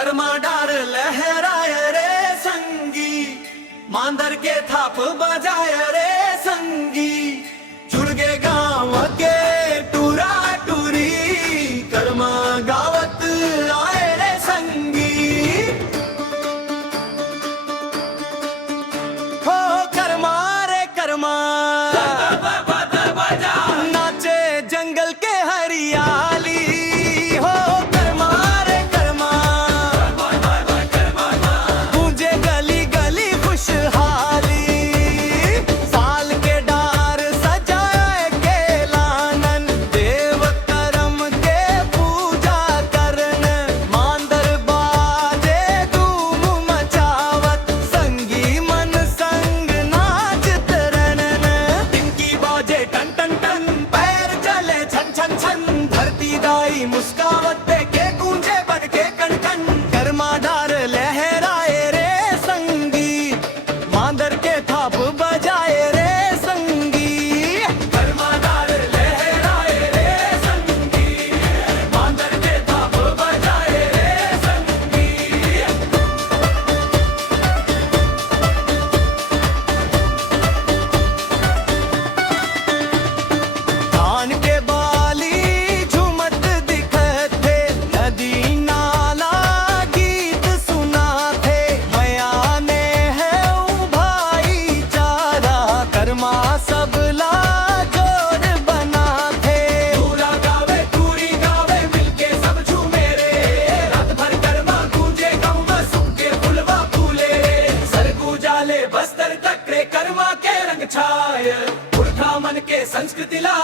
कर्मा डार लहराय रे संगी, मांदर के थाप बजाय रे संगी, जुड़ गे गाँव के टूरा टूरी, कर्मा गावत आए रे संगी। हो कर्मा रे कर्मा नाचे जंगल के हरियाली, हो कर्मा रे कर्मा गूंजे गली गली खुशहाली। साल के डार सजाए के लानन, देव करम के पूजा करन, मांदर बाजे धूम मचावत, संगी मन संग नाचत रनन। इनकी बाजे टन टन टन, पैर चले छन छन छन, धरती दाई मुस्कावत के गूंजे बन के कण कण। कर्मा डार लहराए रे संगी, मांदर के थाप बजाए रे संगी। कर्मा डार लहराए रे संगी, मांदर के थाप बजाए रे संगी। धान के बाली झूमत दिखत थे, नदी नाला गीत सुना थे, बयाने है भाईचारा, कर्मा सबला जोर बना थे। दूरा गावे दूरी गावे मिलके सब झूमे रे, रात भर कर्मा गूंजे गाँव में सूखे फुलवा फूले, सर गूंजाले बस्तर तक रे कर्मा के रंग छाय, पुरखा मन के संस्कृति ला